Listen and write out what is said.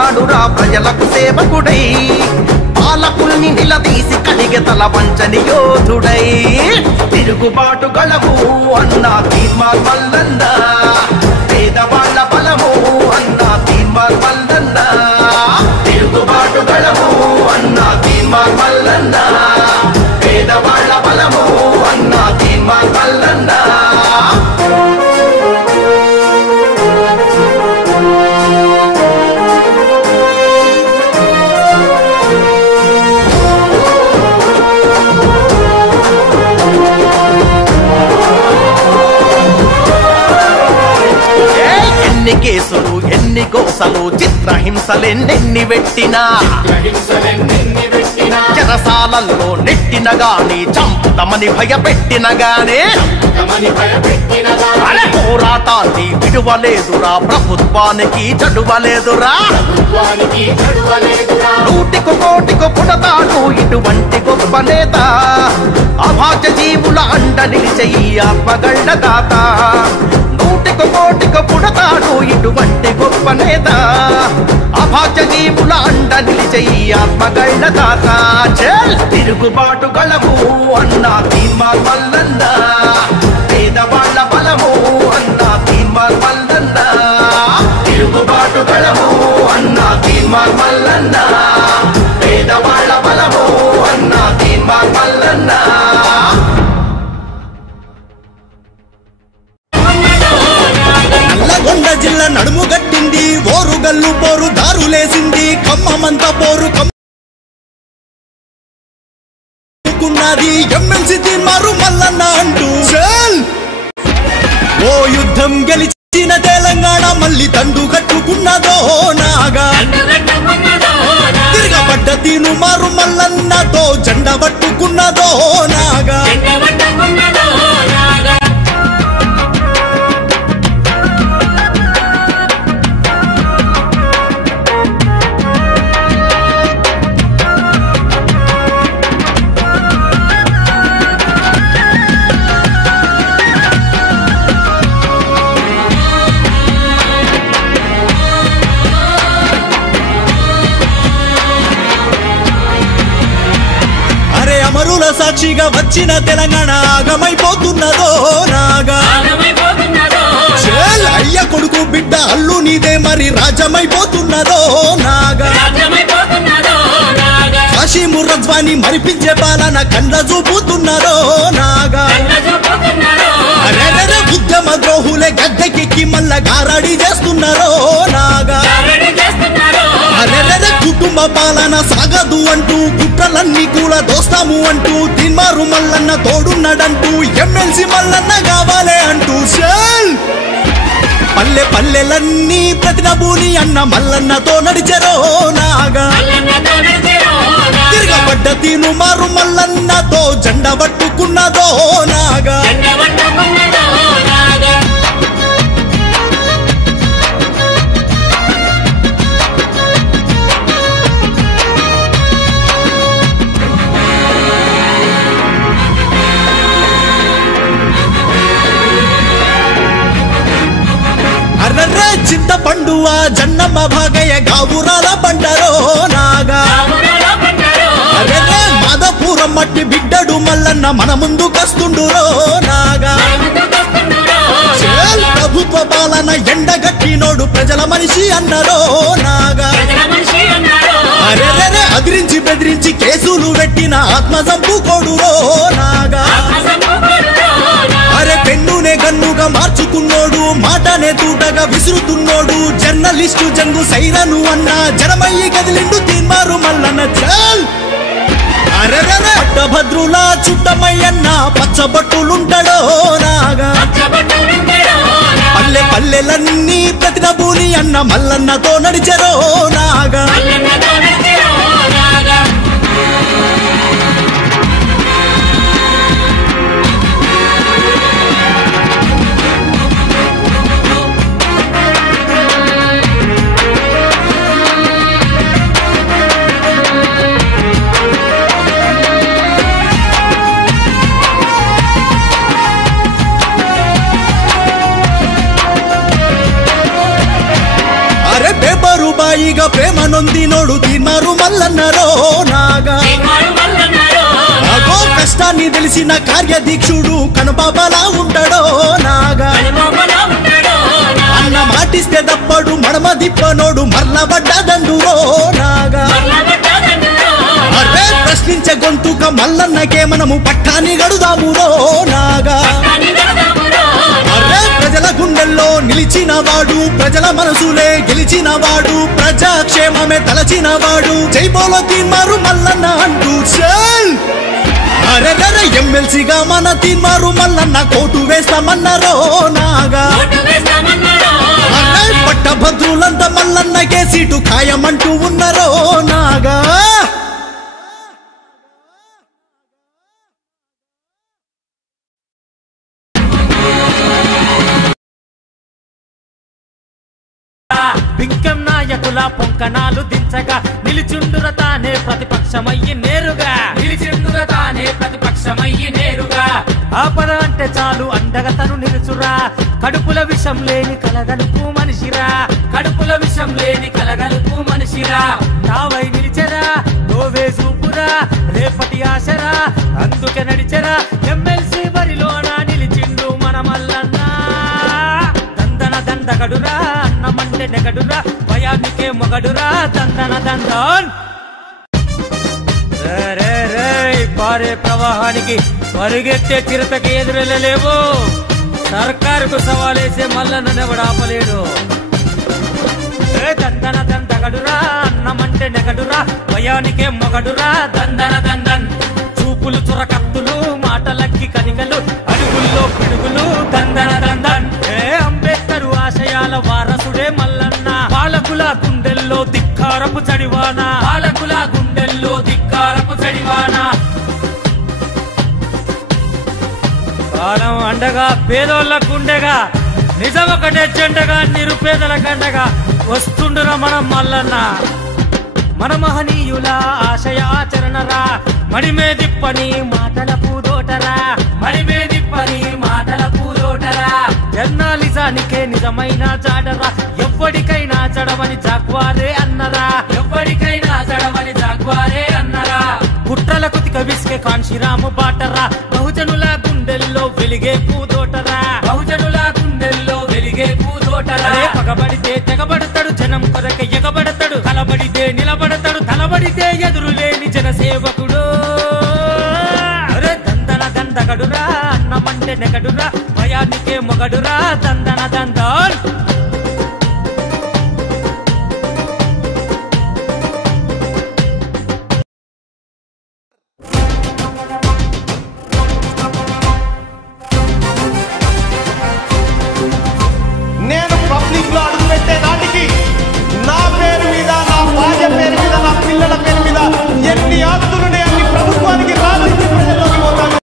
ఉన్నాడురా ప్రజలకు సేవకుడై పాలకుల్ని నిలదీసి కలిగే తల వంచని యోధుడై తిరుగుబాటు గళము అన్న తీర్మార్ మల్లన్న పేదవాళ్ల బలము అన్న తీర్మార్ మల్లన్న తిరుగుబాటు గళము అన్న తీర్మార్ మల్లన్న పేదవాళ్ల బలము అన్న తీర్మార్ మల్లన్న ఎన్ని కేసులు ఎన్ని గోసలు చిత్రహింసలెన్నెన్ని పెట్టినా చెరసాలల్లో నెట్టిన గాని చంపుతమని భయపెట్టిన గానే పోరాటాన్ని విడువలేదురా ప్రభుత్వానికి చడువలేదురా నూటికి కోటికి పుడతాడు ఇటువంటి గొప్ప నేత అభాగ్య జీవుల అండ నిలిచే ఈ ఆత్మగళ్ళ దాత నూటికి కోటికి పుడతాడు ఇటువంటి గొప్ప నేత అభాగ్య జీవుల అండ నిలిచే ఈ ఆత్మగళ్ళ దాత తిరుగుబాటు గళము అన్న తీర్మార్ మల్లన్న పేదవాళ్ల బలము అన్న తీర్మార్ మల్లన్న తిరుగుబాటు గళము అన్న తీర్మార్ మల్లన్న పేదవాళ్ల బలము అన్న తీర్మార్ మల్లన్న నల్లగొండ జిల్లా నడుము గట్టింది ఓరుగల్లు పోరు దారులేసింది ఖమ్మమంత పోరు కమ్ముకున్నది ఎమ్మెల్సీ తీర్మారు మల్లన్న అంటూ ఓ యుద్ధం గెలిచిన తెలంగాణ మళ్ళీ తండు కట్టుకున్నదో నాగా తిరగబడ్డ తీర్మారు మల్లన్నతో జెండ పట్టుకున్నదో నాగా అమరుల సాక్షిగా వచ్చిన తెలంగాణ ఆగమైపోతున్నదో నాగా అయ్య కొడుకు బిడ్డ అల్లు నీదే మరి రాజమైపోతున్నదో నాగా కాశీ ముర్రజ్వాని మరిపించే పాలన కండ్ల చూపుతున్నదో నాగా అరే ఉద్యమ ద్రోహులే గద్దెకెక్కి మళ్ళా గారడి చేస్తున్నారో నాగా అరే కుటుంబ పాలన సాగదు అంటూ కుట్రలన్నీ కూడా దోస్తాము అంటూ తీర్మారు మల్లన్న తోడున్నాడంటూ ఎమ్మెల్సీ మల్లన్న కావాలే అంటూ పల్లె పల్లెలన్నీ ప్రతినబూని అన్న మల్లన్నతో నడిచెరో నాగా తిరగబడ్డ తీర్మారు మల్లన్నతో జెండ పట్టుకున్నదో నాగా అర్రర్రే చింతపండువ జన్నమ్మ భాగయ్య గావురాల బండరో నాగా అర్రర్రే మాధపురం మట్టి బిడ్డడు మల్లన్న మన ముందు కస్తుండురో నాగా ప్రభుత్వ పాలన ఎండగట్టినోడు ప్రజల మనిషి అన్నరో నాగా అరెరే అదిరించి బెదిరించి కేసులు పెట్టిన ఆత్మ చంపుకోడురో నాగా అరే పెన్నునే గన్నుగా మార్చుకున్నోడు మాటనే తూటగా విసురుతున్నోడు జర్నలిస్టు జంగు సైరను అన్న జనమయ్యి కదిలిండు తీర్మారు మల్లన్న చల్ అరెరే పట్టభద్రుల చుట్టమయ్యన్న పచ్చబట్టులుంటాడో నాగా పల్లె పల్లెలన్నీ ప్రతినబూని అన్న మల్లన్నతో నడిచెరో నాగా ఇక ప్రేమ నొందినోడు తీర్మారు మల్లన్నరో నాగా అగో కష్టాన్ని తెలిసిన కార్యదీక్షుడు కనుబాబలా ఉంటాడో నాగా అన్న మాటిస్తే తప్పడు మడమ దిప్పనోడు మర్లబడ్డ దండురో నాగా అరే ప్రశ్నించే గొంతుక మల్లన్నకే మనము పట్టాని గడుదామురో నాగా అరే ప్రజల గుండెల్లో నిలిచిన వాడు ప్రజల మనసులే గెలిచిన వాడు ప్రజాక్షేమమే తలచిన వాడు జై బోలో తీర్మారు మల్లన్న అంటూ చల్ అరే రే ఎమ్మెల్సీగా మన తీర్మారు మల్లన్న కోటు వేస్తామన్నారో నాగా అరే పట్టభద్రులంతా మల్లన్నకే సీటు ఖాయమంటూ ఉన్నారో నాగా బింకం నాయకుల పొంకనాలు దించగా నిలిచుండురతానే ప్రతిపక్షమయ్యి నేరుగా ఆపద అంటే చాలు అండగా తను నిలుచురా కడుపుల విషం లేని కలగలుపు మనిషిరా తావై నిలిచెరా తోవే చూపురా రేపటి ఆశరా అందుకే నడిచెరా ఎమ్మెల్సీ బరిలోన నిలిచిండు మన మల్లన్న దండగడురా అన్నమంటే నెగడురా భయానికే మొగడురా దందన్ పారే ప్రవాహానికి పరిగెత్తే చిరతకి ఎదురెళ్ళలేవు సర్కారుకు సవాలేసే మల్లన్నెవడు ఆపలేడు దండగడురా అన్నమంటే నెగడురా భయానికే మొగడురా దందన్ చూపులు చురకత్తులు మాటలక్కి కనికలు అడుగుల్లో పిడుగులు దందన్ అంబేద్కర్ ఆశయాల వారసుడే మల్లన్న పాలకుల గుండెల్లో ధిక్కారపు చడివానా కాలం అండగా పేదోళ్ళకుండగా నిజమొకటే చెండగా నిరుపేదల కండగా వస్తుండురా మనం మల్లన్న మన మహనీయుల ఆశయ ఆచరణరా మడిమే దిప్పని మాటల పూదోటరా జర్నలిజానికే నిజమైన జాడరా ఎవ్వడికైనా చడవని జాగ్వారే అన్నరా కుట్రలకు తిక విసికే కాంశీరాము బాటరా బహుజనుల గుండెల్లో వెలిగే పూదోటరా పగబడితే తెగబడతాడు జనం కొరకే ఎగబడతాడు కలబడితే నిలబడతాడు తలబడితే ఎదురులేని జనసేవకుడు అరే దండగడురా అన్నమంటే నెగడురా భయానికే మొగడురా దందన్